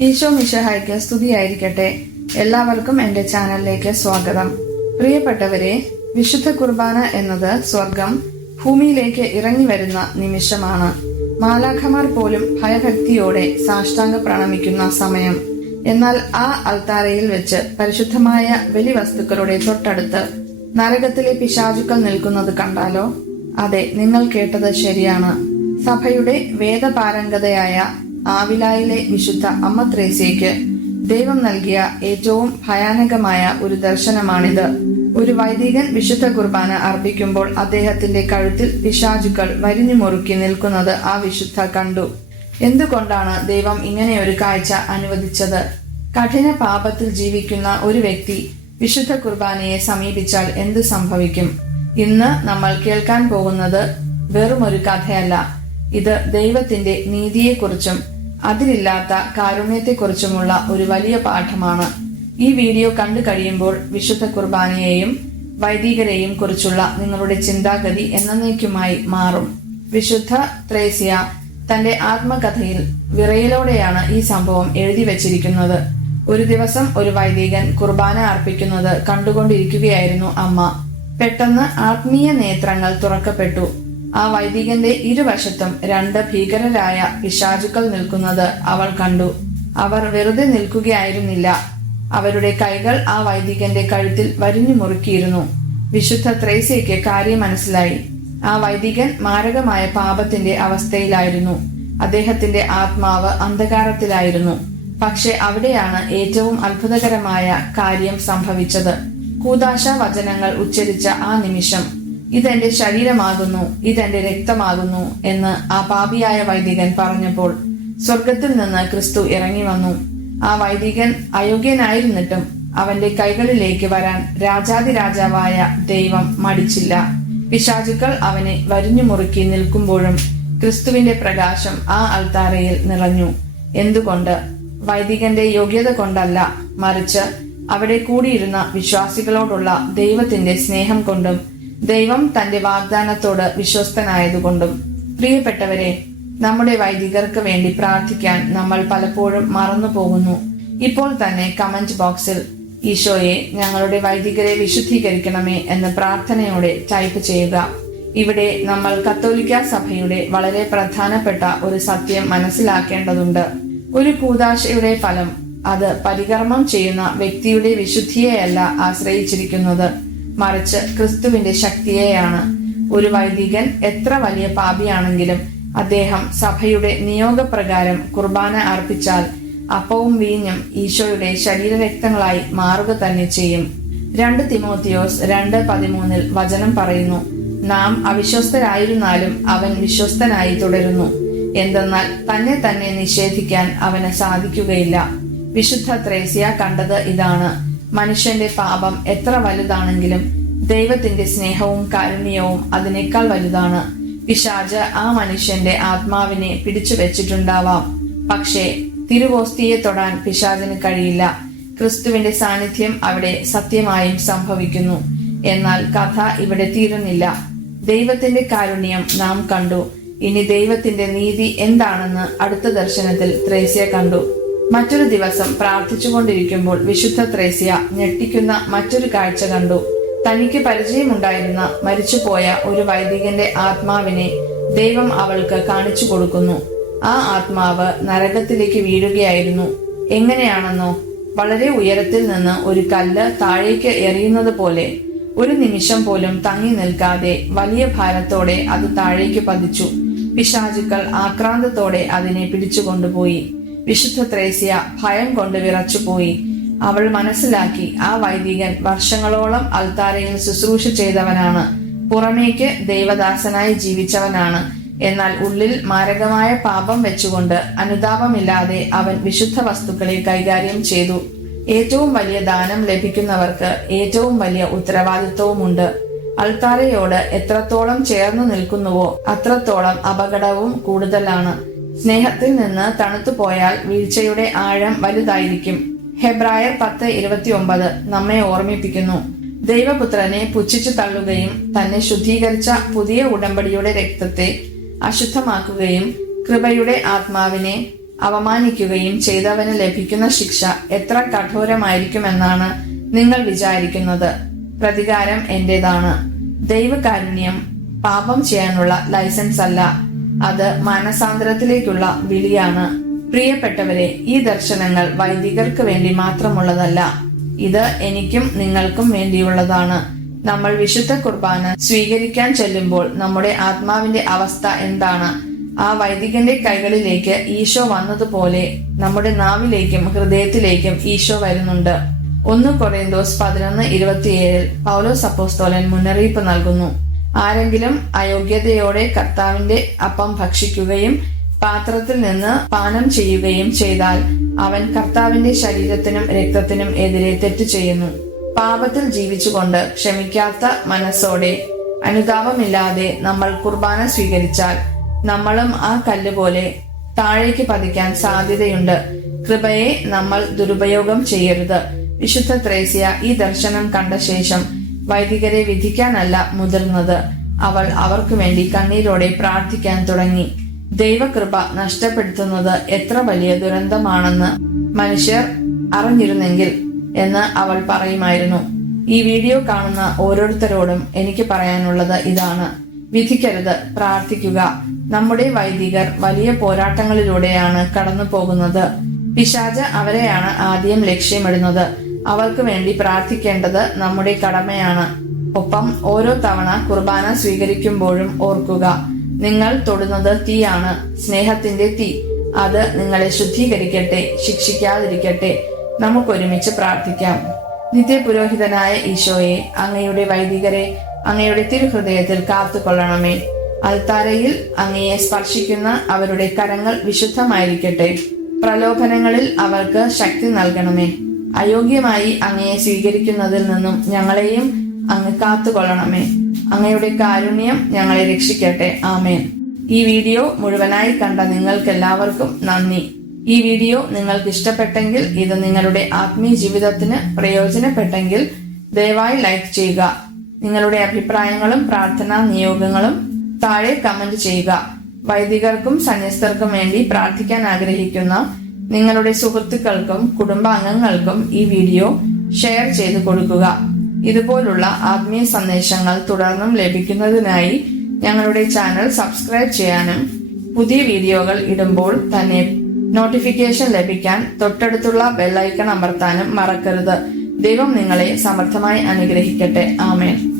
ഈശോ മിശഹായ്ക്ക് സ്തുതിയായിരിക്കട്ടെ. എല്ലാവർക്കും എന്റെ ചാനലിലേക്ക് സ്വാഗതം. പ്രിയപ്പെട്ടവരെ വിശുദ്ധ കുർബാന എന്നത് സ്വർഗം ഭൂമിയിലേക്ക് ഇറങ്ങി വരുന്ന നിമിഷമാണ്. മാലാഖമാർ പോലും ഭയഭക്തിയോടെ സാഷ്ടാംഗ പ്രണമിക്കുന്ന സമയം. എന്നാൽ ആ അൽത്താരയിൽ വെച്ച് പരിശുദ്ധമായ ബലിവസ്തുക്കളുടെ തൊട്ടടുത്ത് നരകത്തിലെ പിശാചുക്കൾ നിൽക്കുന്നത് കണ്ടാലോ? അതെ നിങ്ങൾ കേട്ടത് ശരിയാണ്. സഭയുടെ വേദപാരംഗതയായ ആവിലായിലെ വിശുദ്ധ അമ്മ ത്രേസ്യയ്ക്ക് ദൈവം നൽകിയ ഏറ്റവും ഭയാനകമായ ഒരു ദർശനമാണിത്. ഒരു വൈദികൻ വിശുദ്ധ കുർബാന അർപ്പിക്കുമ്പോൾ അദ്ദേഹത്തിന്റെ കഴുത്തിൽ പിശാചുക്കൾ വരിഞ്ഞു മുറുക്കി നിൽക്കുന്നത് ആ വിശുദ്ധ കണ്ടു. എന്തുകൊണ്ടാണ് ദൈവം ഇങ്ങനെ ഒരു കാഴ്ച അനുവദിച്ചത്? കഠിന പാപത്തിൽ ജീവിക്കുന്ന ഒരു വ്യക്തി വിശുദ്ധ കുർബാനയെ സമീപിച്ചാൽ എന്ത് സംഭവിക്കും? ഇന്ന് നമ്മൾ കേൾക്കാൻ പോകുന്നത് വെറുമൊരു കഥയല്ല. ഇത് ദൈവത്തിന്റെ നീതിയെക്കുറിച്ചും അതിലില്ലാത്ത കാരുണ്യത്തെക്കുറിച്ചുമുള്ള ഒരു വലിയ പാഠമാണ്. ഈ വീഡിയോ കണ്ടു കഴിയുമ്പോൾ വിശുദ്ധ കുർബാനയെയും വൈദികരെയും കുറിച്ചുള്ള നിങ്ങളുടെ ചിന്താഗതി എന്നേക്കുമായി മാറും. വിശുദ്ധ ത്രേസ്യ തന്റെ ആത്മകഥയിൽ വിറയിലോടെയാണ് ഈ സംഭവം എഴുതി വച്ചിരിക്കുന്നത്. ഒരു ദിവസം ഒരു വൈദികൻ കുർബാന അർപ്പിക്കുന്നത് കണ്ടുകൊണ്ടിരിക്കുകയായിരുന്നു അമ്മ. പെട്ടെന്ന് ആത്മീയ നേത്രങ്ങൾ തുറക്കപ്പെട്ടു. ആ വൈദികന്റെ ഇരുവശത്തും രണ്ട് ഭീകരരായ പിശാചുക്കൾ നിൽക്കുന്നത് അവൾ കണ്ടു. അവർ വെറുതെ നിൽക്കുകയായിരുന്നില്ല. അവരുടെ കൈകൾ ആ വൈദികന്റെ കഴുത്തിൽ വരിഞ്ഞു മുറുക്കിയിരുന്നു. വിശുദ്ധ ത്രേസ്യയ്ക്ക് കാര്യം മനസ്സിലായി. ആ വൈദികൻ മാരകമായ പാപത്തിന്റെ അവസ്ഥയിലായിരുന്നു. അദ്ദേഹത്തിന്റെ ആത്മാവ് അന്ധകാരത്തിലായിരുന്നു. പക്ഷെ അവിടെയാണ് ഏറ്റവും അത്ഭുതകരമായ കാര്യം സംഭവിച്ചത്. കൂതാശ വചനങ്ങൾ ഉച്ചരിച്ച ആ നിമിഷം ഇതെന്റെ ശരീരമാകുന്നു ഇതെന്റെ രക്തമാകുന്നു എന്ന് ആ പാപിയായ വൈദികൻ പറഞ്ഞപ്പോൾ സ്വർഗത്തിൽ നിന്ന് ക്രിസ്തു ഇറങ്ങി വന്നു. ആ വൈദികൻ അയോഗ്യനായിരുന്നിട്ടും അവന്റെ കൈകളിലേക്ക് വരാൻ രാജാതിരാജാവായ ദൈവം മടിച്ചില്ല. പിശാചുക്കൾ അവനെ വരിഞ്ഞു മുറുക്കി നിൽക്കുമ്പോഴും ക്രിസ്തുവിന്റെ പ്രകാശം ആ അൾത്താരയിൽ നിറഞ്ഞു. എന്തുകൊണ്ട്? വൈദികന്റെ യോഗ്യത കൊണ്ടല്ല മറിച്ച് അവിടെ കൂടിയിരുന്ന വിശ്വാസികളോടുള്ള ദൈവത്തിന്റെ സ്നേഹം കൊണ്ടും ദൈവം തന്റെ വാഗ്ദാനത്തോട് വിശ്വസ്തനായതുകൊണ്ടും പ്രിയപ്പെട്ടവരെ നമ്മുടെ വൈദികർക്ക് വേണ്ടി പ്രാർത്ഥിക്കാൻ നമ്മൾ പലപ്പോഴും മറന്നു പോകുന്നു. ഇപ്പോൾ തന്നെ കമന്റ് ബോക്സിൽ ഈശോയെ ഞങ്ങളുടെ വൈദികരെ വിശുദ്ധീകരിക്കണമേ എന്ന പ്രാർത്ഥനയോടെ ടൈപ്പ് ചെയ്യുക. ഇവിടെ നമ്മൾ കത്തോലിക്ക സഭയുടെ വളരെ പ്രധാനപ്പെട്ട ഒരു സത്യം മനസ്സിലാക്കേണ്ടതുണ്ട്. ഒരു കൂതാശയുടെ ഫലം അത് പരികർമ്മം ചെയ്യുന്ന വ്യക്തിയുടെ വിശുദ്ധിയെയല്ല ആശ്രയിച്ചിരിക്കുന്നത്. മറിച്ച് ക്രിസ്തുവിന്റെ ശക്തിയെയാണ്. ഒരു വൈദികൻ എത്ര വലിയ പാപിയാണെങ്കിലും അദ്ദേഹം സഭയുടെ നിയോഗപ്രകാരം കുർബാന അർപ്പിച്ചാൽ അപ്പവും വീഞ്ഞും ഈശോയുടെ ശരീരരക്തങ്ങളായി മാറുക തന്നെ ചെയ്യും. രണ്ട് തിമോത്തിയോസ് രണ്ട് പതിമൂന്നിൽ വചനം പറയുന്നു നാം അവിശ്വസ്തരായിരുന്നാലും അവൻ വിശ്വസ്തനായി തുടരുന്നു. എന്തെന്നാൽ തന്നെ തന്നെ നിഷേധിക്കാൻ അവന് സാധിക്കുകയില്ല. വിശുദ്ധ ത്രേസ്യ കണ്ടത് ഇതാണ്. മനുഷ്യന്റെ പാപം എത്ര വലുതാണെങ്കിലും ദൈവത്തിന്റെ സ്നേഹവും കാരുണ്യവും അതിനേക്കാൾ വലുതാണ്. പിശാജ് ആ മനുഷ്യന്റെ ആത്മാവിനെ പിടിച്ചു വെച്ചിട്ടുണ്ടാവാം. പക്ഷേ തിരുവോസ്തിയെ തൊടാൻ പിശാജിന് കഴിയില്ല. ക്രിസ്തുവിന്റെ സാന്നിധ്യം അവിടെ സത്യമായും സംഭവിക്കുന്നു. എന്നാൽ കഥ ഇവിടെ തീരുന്നില്ല. ദൈവത്തിന്റെ കാരുണ്യം നാം കണ്ടു. ഇനി ദൈവത്തിന്റെ നീതി എന്താണെന്ന് അടുത്ത ദർശനത്തിൽ ത്രേസ്യ കണ്ടു. മറ്റൊരു ദിവസം പ്രാർത്ഥിച്ചുകൊണ്ടിരിക്കുമ്പോൾ വിശുദ്ധ ത്രേസ്യ ഞെട്ടിക്കുന്ന മറ്റൊരു കാഴ്ച കണ്ടു. തനിക്ക് പരിചയമുണ്ടായിരുന്ന മരിച്ചുപോയ ഒരു വൈദികന്റെ ആത്മാവിനെ ദൈവം അവൾക്ക് കാണിച്ചു കൊടുക്കുന്നു. ആ ആത്മാവ് നരകത്തിലേക്ക് വീഴുകയായിരുന്നു. എങ്ങനെയാണെന്നോ വളരെ ഉയരത്തിൽ നിന്ന് ഒരു കല്ല് താഴേക്ക് എറിയുന്നത് പോലെ ഒരു നിമിഷം പോലും തങ്ങി നിൽക്കാതെ വലിയ ഭാരത്തോടെ അത് താഴേക്ക് പതിച്ചു. പിശാചുക്കൾ ആക്രാന്തത്തോടെ അതിനെ പിടിച്ചുകൊണ്ടുപോയി. വിശുദ്ധ ത്രേസ്യ ഭയം കൊണ്ട് വിറച്ചുപോയി. അവൾ മനസ്സിലാക്കി ആ വൈദികൻ വർഷങ്ങളോളം അൽത്താരയിൽ ശുശ്രൂഷ ചെയ്തവനാണ്. പുറമേക്ക് ദൈവദാസനായി ജീവിച്ചവനാണ്. എന്നാൽ ഉള്ളിൽ മാരകമായ പാപം വെച്ചുകൊണ്ട് അനുതാപമില്ലാതെ അവൻ വിശുദ്ധ വസ്തുക്കളെ കൈകാര്യം ചെയ്തു. ഏറ്റവും വലിയ ദാനം ലഭിക്കുന്നവർക്ക് ഏറ്റവും വലിയ ഉത്തരവാദിത്വവുമുണ്ട്. അൾത്താരയോട് എത്രത്തോളം ചേർന്നു നിൽക്കുന്നുവോ അത്രത്തോളം അപകടവും കൂടുതലാണ്. സ്നേഹത്തിൽ നിന്ന് തണുത്തു പോയാൽ വീഴ്ചയുടെ ആഴം വലുതായിരിക്കും. ഹെബ്രായർ പത്ത് ഇരുപത്തി ഒമ്പത് നമ്മെ ഓർമ്മിപ്പിക്കുന്നു. ദൈവപുത്രനെ പുച്ഛിച്ചു തള്ളുകയും തന്നെ ശുദ്ധീകരിച്ച പുതിയ ഉടമ്പടിയുടെ രക്തത്തെ അശുദ്ധമാക്കുകയും കൃപയുടെ ആത്മാവിനെ അവമാനിക്കുകയും ചെയ്തവന് ലഭിക്കുന്ന ശിക്ഷ എത്ര കഠോരമായിരിക്കുമെന്നാണ് നിങ്ങൾ വിചാരിക്കുന്നത്. പ്രതികാരം എന്റേതാണ്. ദൈവകാരുണ്യം പാപം ചെയ്യാനുള്ള ലൈസൻസ് അല്ല അത് മാനസാന്തരത്തിലേക്കുള്ള വിളിയാണ്. പ്രിയപ്പെട്ടവരെ ഈ ദർശനങ്ങൾ വൈദികർക്ക് വേണ്ടി മാത്രമുള്ളതല്ല. ഇത് എനിക്കും നിങ്ങൾക്കും വേണ്ടിയുള്ളതാണ്. നമ്മൾ വിശുദ്ധ കുർബാന സ്വീകരിക്കാൻ ചെല്ലുമ്പോൾ നമ്മുടെ ആത്മാവിന്റെ അവസ്ഥ എന്താണ്? ആ വൈദികന്റെ കൈകളിലേക്ക് ഈശോ വന്നതുപോലെ നമ്മുടെ നാവിലേക്കും ഹൃദയത്തിലേക്കും ഈശോ വരുന്നുണ്ട്. ഒന്ന് കൊറേന്തോസ് പതിനൊന്ന് ഇരുപത്തിയേഴിൽ പൗലോസ് അപ്പോസ്തോലൻ മുന്നറിയിപ്പ് നൽകുന്നു. ആരെങ്കിലും അയോഗ്യതയോടെ കർത്താവിന്റെ അപ്പം ഭക്ഷിക്കുകയും പാത്രത്തിൽ നിന്ന് പാനം ചെയ്യുകയും ചെയ്താൽ അവൻ കർത്താവിന്റെ ശരീരത്തിനും രക്തത്തിനും എതിരെ തെറ്റു ചെയ്യുന്നു. പാപത്തിൽ ജീവിച്ചുകൊണ്ട് ക്ഷമിക്കാത്ത മനസ്സോടെ അനുതാപമില്ലാതെ നമ്മൾ കുർബാന സ്വീകരിച്ചാൽ നമ്മളും ആ കല്ല് പോലെ താഴേക്ക് പതിക്കാൻ സാധ്യതയുണ്ട്. കൃപയെ നമ്മൾ ദുരുപയോഗം ചെയ്യരുത്. വിശുദ്ധ ത്രേസ്യ ഈ ദർശനം കണ്ട ശേഷം വൈദികരെ വിധിക്കാനല്ല മുതിർന്നത്. അവൾ അവർക്ക് വേണ്ടി കണ്ണീരോടെ പ്രാർത്ഥിക്കാൻ തുടങ്ങി. ദൈവകൃപ നഷ്ടപ്പെടുത്തുന്നത് എത്ര വലിയ ദുരന്തമാണെന്ന് മനുഷ്യർ അറിഞ്ഞിരുന്നെങ്കിൽ എന്ന് അവൾ പറയുമായിരുന്നു. ഈ വീഡിയോ കാണുന്ന ഓരോരുത്തരോടും എനിക്ക് പറയാനുള്ളത് ഇതാണ്. വിധിക്കരുത് പ്രാർത്ഥിക്കുക. നമ്മുടെ വൈദികർ വലിയ പോരാട്ടങ്ങളിലൂടെയാണ് കടന്നു പോകുന്നത് പിശാജ് അവരെയാണ് ആദ്യം ലക്ഷ്യമിടുന്നത്. അവർക്ക് വേണ്ടി പ്രാർത്ഥിക്കേണ്ടത് നമ്മുടെ കടമയാണ്. ഒപ്പം ഓരോ തവണ കുർബാന സ്വീകരിക്കുമ്പോഴും ഓർക്കുക നിങ്ങൾ തൊടുന്നത് തീയാണ് സ്നേഹത്തിന്റെ തീ. അത് നിങ്ങളെ ശുദ്ധീകരിക്കട്ടെ ശിക്ഷിക്കാതിരിക്കട്ടെ. നമുക്കൊരുമിച്ച് പ്രാർത്ഥിക്കാം. നിത്യപുരോഹിതനായ ഈശോയെ അങ്ങയുടെ വൈദികരെ അങ്ങയുടെ തിരുഹൃദയത്തിൽ കാത്തുകൊള്ളണമേ. അൽത്താരയിൽ അങ്ങയെ സ്പർശിക്കുന്ന അവരുടെ കരങ്ങൾ വിശുദ്ധമായിരിക്കട്ടെ. പ്രലോഭനങ്ങളിൽ അവർക്ക് ശക്തി നൽകണമേ. അയോഗ്യമായി അങ്ങയെ സ്വീകരിക്കുന്നതിൽ നിന്നും ഞങ്ങളെയും അങ്ങ് കാത്തുകൊള്ളണമേ. അങ്ങയുടെ കാരുണ്യം ഞങ്ങളെ രക്ഷിക്കട്ടെ. ആമേൻ. ഈ വീഡിയോ മുഴുവനായി കണ്ട നിങ്ങൾക്കെല്ലാവർക്കും നന്ദി. ഈ വീഡിയോ നിങ്ങൾക്ക് ഇഷ്ടപ്പെട്ടെങ്കിൽ ഇത് നിങ്ങളുടെ ആത്മീയ ജീവിതത്തിന് പ്രയോജനപ്പെട്ടെങ്കിൽ ദയവായി ലൈക്ക് ചെയ്യുക. നിങ്ങളുടെ അഭിപ്രായങ്ങളും പ്രാർത്ഥനാ നിയോഗങ്ങളും താഴെ കമന്റ് ചെയ്യുക. വൈദികർക്കും സന്യസ്തർക്കും വേണ്ടി പ്രാർത്ഥിക്കാൻ ആഗ്രഹിക്കുന്ന നിങ്ങളുടെ സുഹൃത്തുക്കൾക്കും കുടുംബാംഗങ്ങൾക്കും ഈ വീഡിയോ ഷെയർ ചെയ്തു കൊടുക്കുക. ഇതുപോലുള്ള ആത്മീയ സന്ദേശങ്ങൾ തുടർന്നും ലഭിക്കുന്നതിനായി ഞങ്ങളുടെ ചാനൽ സബ്സ്ക്രൈബ് ചെയ്യാനും പുതിയ വീഡിയോകൾ ഇടുമ്പോൾ തന്നെ നോട്ടിഫിക്കേഷൻ ലഭിക്കാൻ തൊട്ടടുത്തുള്ള ബെല്ലൈക്കൺ അമർത്താനും മറക്കരുത്. ദൈവം നിങ്ങളെ സമർത്ഥമായി അനുഗ്രഹിക്കട്ടെ. ആമേൻ.